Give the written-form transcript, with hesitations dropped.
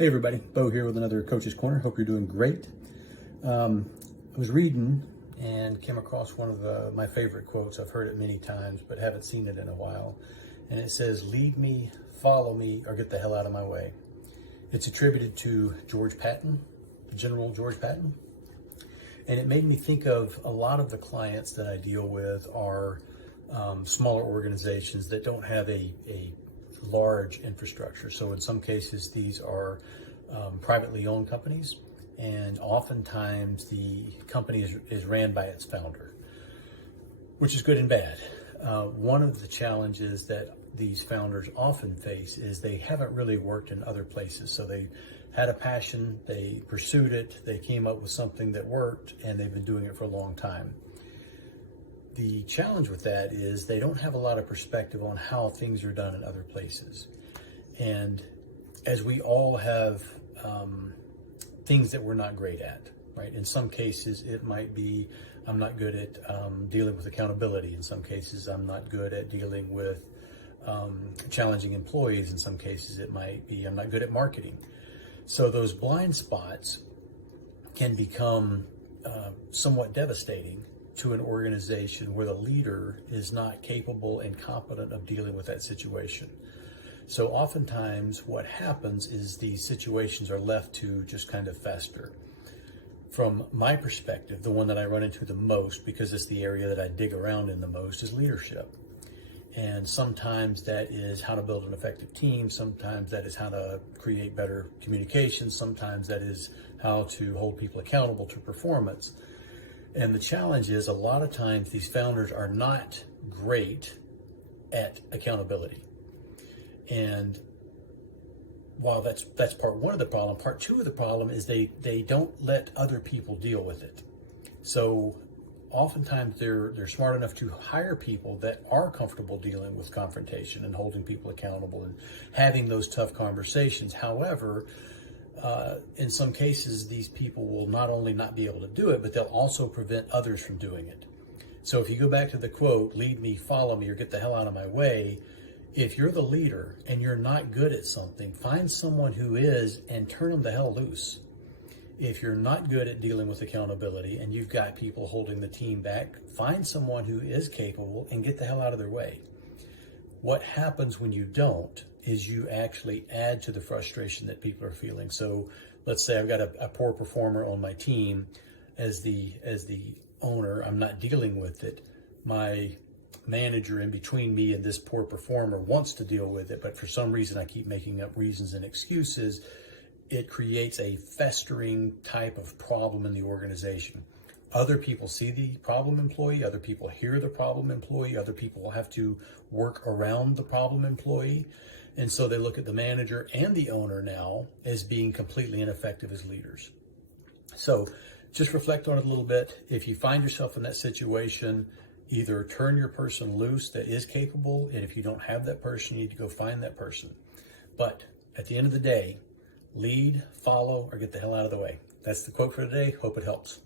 Hey everybody, Bo here with another Coach's Corner. Hope you're doing great. I was reading and came across one of my favorite quotes. I've heard it many times, but haven't seen it in a while. And it says, "Lead me, follow me, or get the hell out of my way." It's attributed to George Patton, General George Patton. And it made me think of a lot of the clients that I deal with are smaller organizations that don't have a large infrastructure. So in some cases, these are privately owned companies, and oftentimes the company is ran by its founder, which is good and bad. One of the challenges that these founders often face is they haven't really worked in other places. So they had a passion, they pursued it, they came up with something that worked, and they've been doing it for a long time. The challenge with that is they don't have a lot of perspective on how things are done in other places. And as we all have things that we're not great at, right? In some cases, it might be I'm not good at dealing with accountability. In some cases, I'm not good at dealing with challenging employees. In some cases, it might be I'm not good at marketing. So those blind spots can become somewhat devastating to an organization where the leader is not capable and competent of dealing with that situation. So oftentimes what happens is these situations are left to just kind of fester. From my perspective, the one that I run into the most, because it's the area that I dig around in the most, is leadership. And sometimes that is how to build an effective team. Sometimes that is how to create better communication. Sometimes that is how to hold people accountable to performance. And the challenge is a lot of times these founders are not great at accountability. And while that's part one of the problem, part two of the problem is they don't let other people deal with it. So oftentimes they're smart enough to hire people that are comfortable dealing with confrontation and holding people accountable and having those tough conversations. However, in some cases, these people will not only not be able to do it, but they'll also prevent others from doing it. So if you go back to the quote, "Lead me, follow me, or get the hell out of my way," if you're the leader and you're not good at something, find someone who is and turn them the hell loose. If you're not good at dealing with accountability and you've got people holding the team back, find someone who is capable and get the hell out of their way. What happens when you don't is you actually add to the frustration that people are feeling. So let's say I've got a poor performer on my team. As the owner, I'm not dealing with it. My manager in between me and this poor performer wants to deal with it, but for some reason I keep making up reasons and excuses. It creates a festering type of problem in the organization. Other people see the problem employee, other people hear the problem employee, other people will have to work around the problem employee. And so they look at the manager and the owner now as being completely ineffective as leaders. So just reflect on it a little bit. If you find yourself in that situation, either turn your person loose that is capable, and if you don't have that person, you need to go find that person. But at the end of the day, lead, follow, or get the hell out of the way. That's the quote for today. Hope it helps.